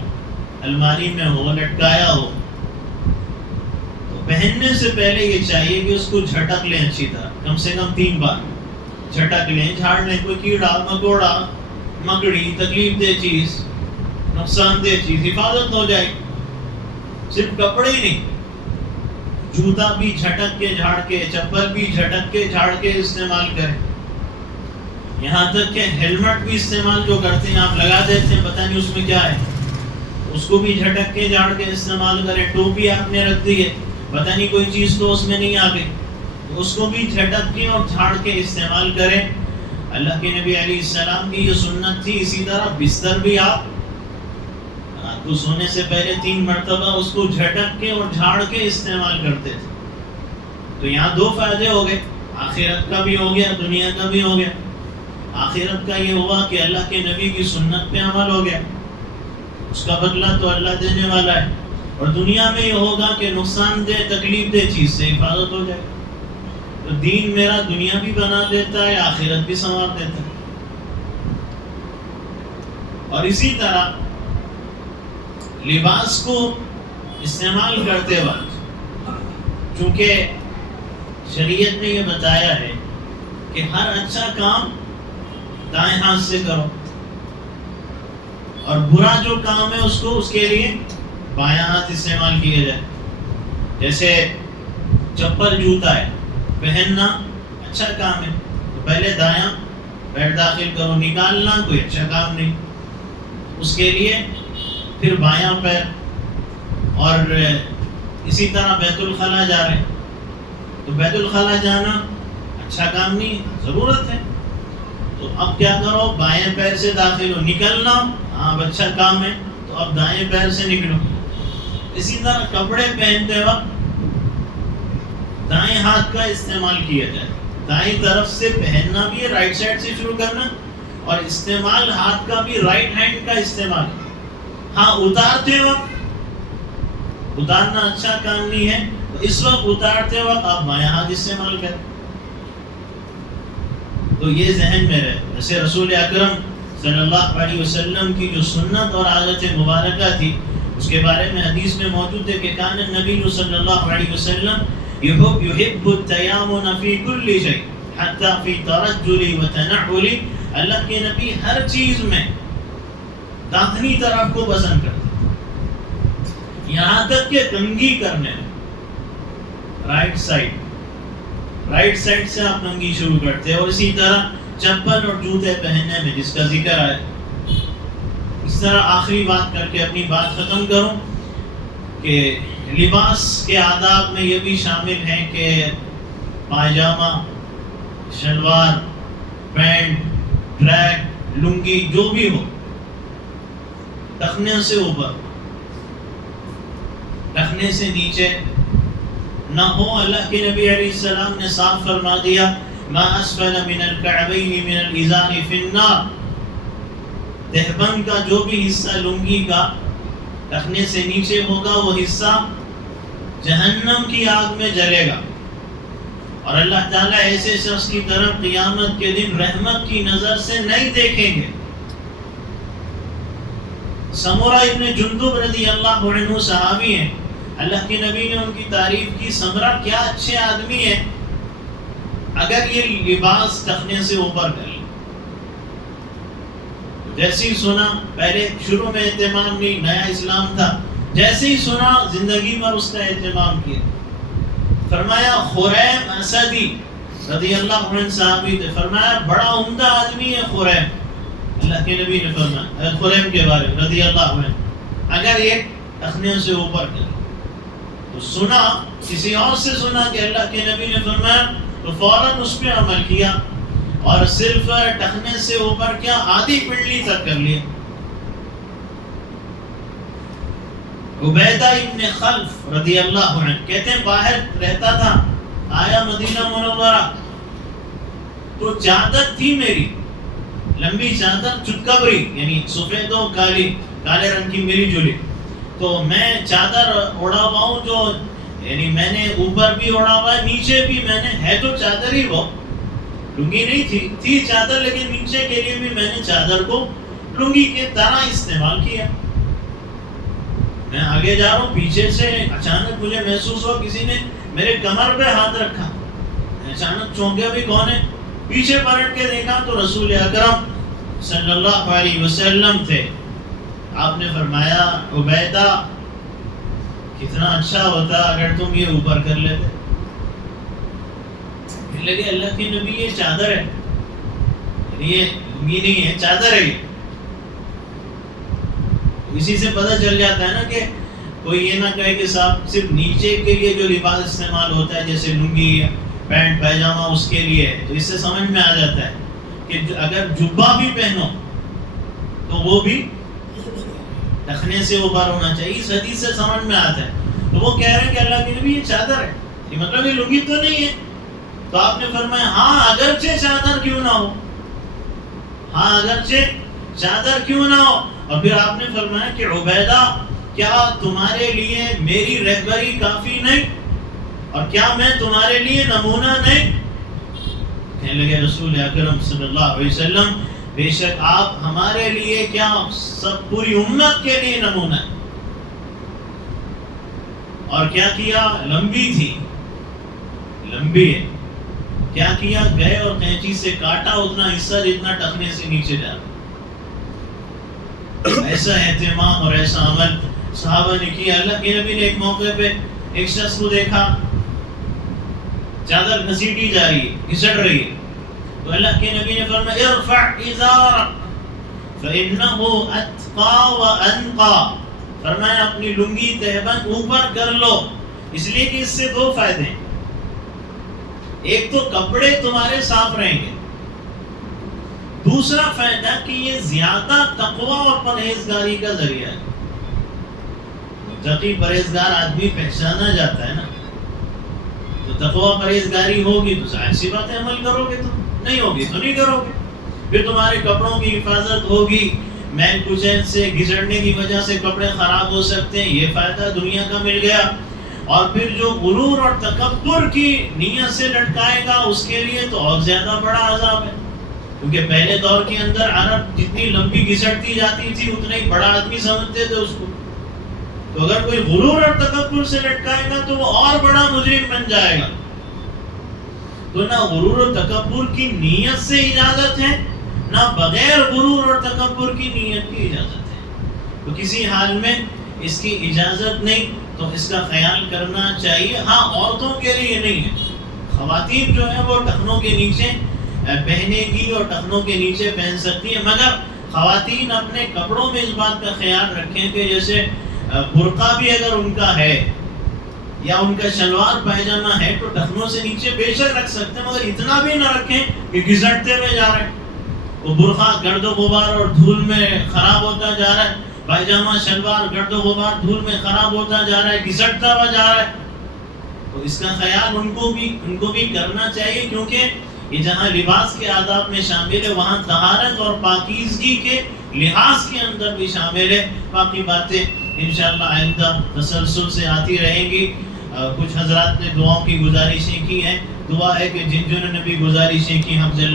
الماری میں ہو، لٹکایا ہو، تو پہننے سے پہلے یہ چاہیے کہ اس کو جھٹک لیں اچھی طرح، کم سے کم 3 بار جھٹک لیں، جھاڑ لیں۔ کوئی کیڑا مکوڑا مکڑی تکلیف دہ چیز، نقصان دہ چیز حفاظت ہو جائے۔ صرف کپڑے ہی نہیں، جوتا بھی جھٹک کے جھاڑ کے، چپل بھی جھٹک کے جھاڑ کے استعمال کریں۔ یہاں تک کہ ہیلمٹ بھی استعمال جو کرتے ہیں آپ لگا دیتے ہیں، پتہ نہیں اس میں کیا ہے، اس کو بھی جھٹک کے جھاڑ کے استعمال کریں۔ ٹوپی آپ نے رکھ دی ہے، پتہ نہیں کوئی چیز تو اس میں نہیں آ گئی، اس کو بھی جھٹک کے اور جھاڑ کے استعمال کریں۔ اللہ کے نبی علیہ السلام کی یہ سنت تھی۔ اسی طرح بستر بھی آپ کو سونے سے پہلے 3 مرتبہ اس کو جھٹک کے اور جھاڑ کے استعمال کرتے تھے۔ تو یہاں 2 فائدے ہو گئے، آخرت کا بھی ہو گیا، دنیا کا بھی ہو گیا۔ آخرت کا یہ ہوا کہ اللہ کے نبی کی سنت پہ عمل ہو گیا، اس کا بدلہ تو اللہ دینے والا ہے، اور دنیا میں یہ ہوگا کہ نقصان دہ تکلیف دہ چیز سے حفاظت ہو جائے۔ تو دین میرا دنیا بھی بنا دیتا ہے، آخرت بھی سنوار دیتا ہے۔ اور اسی طرح لباس کو استعمال کرتے وقت چونکہ شریعت نے یہ بتایا ہے کہ ہر اچھا کام دائیں ہاتھ سے کرو اور برا جو کام ہے اس کے لیے بایاں ہاتھ استعمال کیا جائے. جیسے چپل جوتا ہے پہننا اچھا کام ہے تو پہلے دایاں پیر داخل کرو، نکالنا کوئی اچھا کام نہیں، اس کے لیے پھر بایاں پیر. اور اسی طرح بیت الخلا جا رہے ہیں تو بیت الخلا جانا اچھا کام نہیں، ضرورت ہے، تو اب کیا کرو، بائیں پیر سے داخل ہو، نکلنا ہاں اچھا کام ہے تو اب دائیں پیر سے نکلو. اسی طرح کپڑے پہنتے وقت دائیں ہاتھ کا استعمال کیا جائے، دائیں طرف سے پہننا بھی ہے، رائٹ سائڈ سے شروع کرنا، اور استعمال ہاتھ کا بھی رائٹ ہینڈ کا استعمال. ہاں اتارتے وقت اتارنا اچھا کام نہیں ہے تو اس وقت اتارتے وقت آپ بایاں ہاتھ استعمال کریں. تو یہ ذہن میں رہے. جیسے رسول اکرم صلی اللہ علیہ وسلم کی جو سنت اور عادت مبارکہ تھی اس کے بارے میں حدیث میں موجود ہے کہ کان النبی صلی اللہ علیہ وسلم یحب التیامن فی کل شیء حتی فی ترجل و تنعل. اللہ کے نبی ہر چیز میں داہنی طرف کو پسند کرتے، یہاں تک کہ کنگھی کرنے میں رائٹ سائڈ سے آپ کنگھی شروع کرتے ہیں، اور اسی طرح چپل اور جوتے پہننے میں جس کا ذکر ہے. اس طرح آخری بات کر کے اپنی بات ختم کروں کہ لباس کے آداب میں یہ بھی شامل ہیں کہ پائجامہ، شلوار، پینٹ، ٹریک، لنگی جو بھی ہو ٹخنے سے اوپر ٹخنے سے نیچے نہ ہو. اللہ کے نبی علیہ السلام نے صاف فرما دیا ما اسفل من الكعبین من الازار فی النار. دہبند کا جو بھی حصہ لنگی کا ٹخنے سے نیچے ہوگا وہ حصہ جہنم کی آگ میں جلے گا. اور اللہ تعالیٰ ایسے شخص کی طرف قیامت کے دن رحمت کی نظر سے نہیں دیکھیں گے. سمورہ ابن جندب رضی اللہ عنہ صحابی ہیں، اللہ کے نبی نے ان کی تعریف کی، سمرہ کیا اچھے آدمی ہیں اگر یہ لباس ٹخنے سے اوپر کر لے. جیسے ہی سنا، پہلے شروع میں اہتمام نہیں، نیا اسلام تھا، جیسے ہی سنا زندگی پر اس کا اہتمام کیا. فرمایا خریم اسدی رضی اللہ عنہ صحابی تھے، فرمایا بڑا عمدہ آدمی ہے خریم. اللہ کے نبی نے فرمایا خریم کے بارے میں رضی اللہ عنہ اگر یہ ٹخنے سے اوپر کر تو سنا، کسی اور سے سنا کہ اللہ کے نبی نے فرمایا تو فوراً اس پہ عمل کیا اور صرف ٹخنے سے اوپر کیا آدھی پنڈلی تک کر لیا. عبیدہ ابن خلف رضی اللہ عنہ کہتے ہیں باہر رہتا تھا، آیا مدینہ منورہ تو چادر تھی میری، لمبی چادر چٹکبری یعنی سفید و کالے رنگ کی ملی جلی، تو میں چادر اوڑھا ہوا ہوں جو یعنی میں نے اوپر بھی اوڑھا ہوا ہے، نیچے بھی میں نے، ہے تو چادر ہی، وہ لنگی نہیں تھی چادر، لیکن نیچے کے لیے بھی میں نے چادر کو لنگی کے طرح استعمال کیا. میں آگے جا رہا ہوں، پیچھے سے اچانک مجھے محسوس ہوا کسی نے میرے کمر پہ ہاتھ رکھا. میں اچانک چونکا بھی کون ہے، پیچھے پلٹ کے دیکھا تو رسول اکرم صلی اللہ علیہ وسلم تھے. آپ نے فرمایا عبیدہ کتنا اچھا ہوتا اگر تم یہ اوپر کر لیتے. لگے اللہ کے نبی یہ چادر ہے، یہ لنگی نہیں ہے، چادر ہے. اسی سے پتہ چل جاتا ہے نا کہ کوئی یہ نہ کہے کہ صاحب صرف نیچے کے لیے جو لباس استعمال ہوتا ہے جیسے لنگی، پینٹ، پیجامہ اس کے لیے ہے، تو اس سے سمجھ میں آ جاتا ہے کہ اگر جبہ بھی پہنو تو وہ بھی ٹخنے سے اوپر ہونا چاہیے. اس حدیث سے سمجھ میں آتا ہے. تو وہ کہہ رہے ہیں کہ اللہ کے نبی یہ چادر ہے، یہ مطلب یہ لنگی تو نہیں ہے. تو آپ نے فرمایا ہاں اگرچہ چادر کیوں نہ ہو، ہاں اگرچہ چادر کیوں نہ ہو. اور پھر آپ نے فرمایا کہ عبیدہ کیا تمہارے لیے میری رہبری کافی نہیں، اور کیا میں تمہارے لیے نمونہ نہیں؟ کہنے لگے رسول اکرم صلی اللہ علیہ وسلم بے شک آپ ہمارے لیے کیا سب پوری امت کے لیے نمونہ ہے. اور کیا کیا، لمبی تھی، لمبی ہے کیا کیا؟ گئے اور قینچی سے کاٹا اتنا حصہ جتنا ٹخنے سے نیچے جا رہا. ایسا اہتمام اور ایسا عمل صحابہ نے کیا. اللہ کے نبی نے ایک موقع پہ ایک شخص کو دیکھا چادر گھسیٹی جا رہی ہے، گھسٹ رہی ہے، تو اللہ کے نبی نے فرمایا ارفع ازارک فإنه اتقى وانقى، فرمایا اپنی لنگی تہبند اوپر کر لو، اس لیے کہ اس سے دو فائدے ہیں. ایک تو کپڑے تمہارے صاف رہیں گے، دوسرا فائدہ کہ یہ زیادہ تقوی اور پرہیزگاری کا ذریعہ ہے. تقی پرہیزگار آدمی پہچانا جاتا ہے نا، تو تقوی پرہیزگاری ہوگی تو ظاہر سی بات ہے عمل کرو گے، تو نہیں ہوگی تو نہیں کرو گے. پھر تمہارے کپڑوں کی حفاظت ہوگی، میل کچیل سے گھسڑنے کی وجہ سے کپڑے خراب ہو سکتے ہیں، یہ فائدہ دنیا کا مل گیا. اور پھر جو غرور اور تکبر کی نیت سے لٹکائے گا اس کے لیے تو اور زیادہ بڑا عذاب ہے، کیونکہ پہلے دور کے اندر عرب جتنی لمبی گھسٹتی جاتی تھی اتنا ہی بڑا آدمی سمجھتے تھے اس کو. تو اگر کوئی غرور اور تکبر سے لٹکائے گا تو وہ اور بڑا مجرم بن جائے گا. تو نہ غرور اور تکبر کی نیت سے اجازت ہے، نہ بغیر غرور اور تکبر کی نیت کی اجازت ہے. تو کسی حال میں اس کی اجازت نہیں، تو اس کا خیال کرنا چاہیے. ہاں عورتوں کے لیے نہیں ہے، خواتین جو ہے وہ ٹخنوں کے نیچے پہنے گی اور ٹخنوں کے نیچے پہن سکتی ہیں، مگر خواتین اپنے کپڑوں میں اس بات کا خیال رکھیں کہ جیسے برقع بھی اگر ان کا ہے یا ان کا شلوار پائجامہ ہے تو ٹخنوں سے نیچے بے شک رکھ سکتے ہیں، مگر اتنا بھی نہ رکھیں کہ گھسٹتے ہوئے جا رہے ہیں. وہ برقع گرد و غبار اور دھول میں خراب ہوتا جا رہا ہے، پائجامہ شلوار گرد و غبار دھول میں خراب ہوتا جا رہا ہے، گھسٹتا ہوا جا رہا ہے. تو اس کا خیال ان کو بھی کرنا چاہیے، کیونکہ یہ جہاں لباس کے آداب میں شامل ہے وہاں طہارت اور پاکیزگی کے لحاظ کے اندر بھی شامل ہے. باقی باتیں انشاءاللہ آئندہ تسلسل سے آتی رہیں گی. کچھ حضرات نے دعاؤں کی گزارشیں کی ہیں، دعا ہے کہ جن جنہوں نے بھی گزارشیں کی ہم جل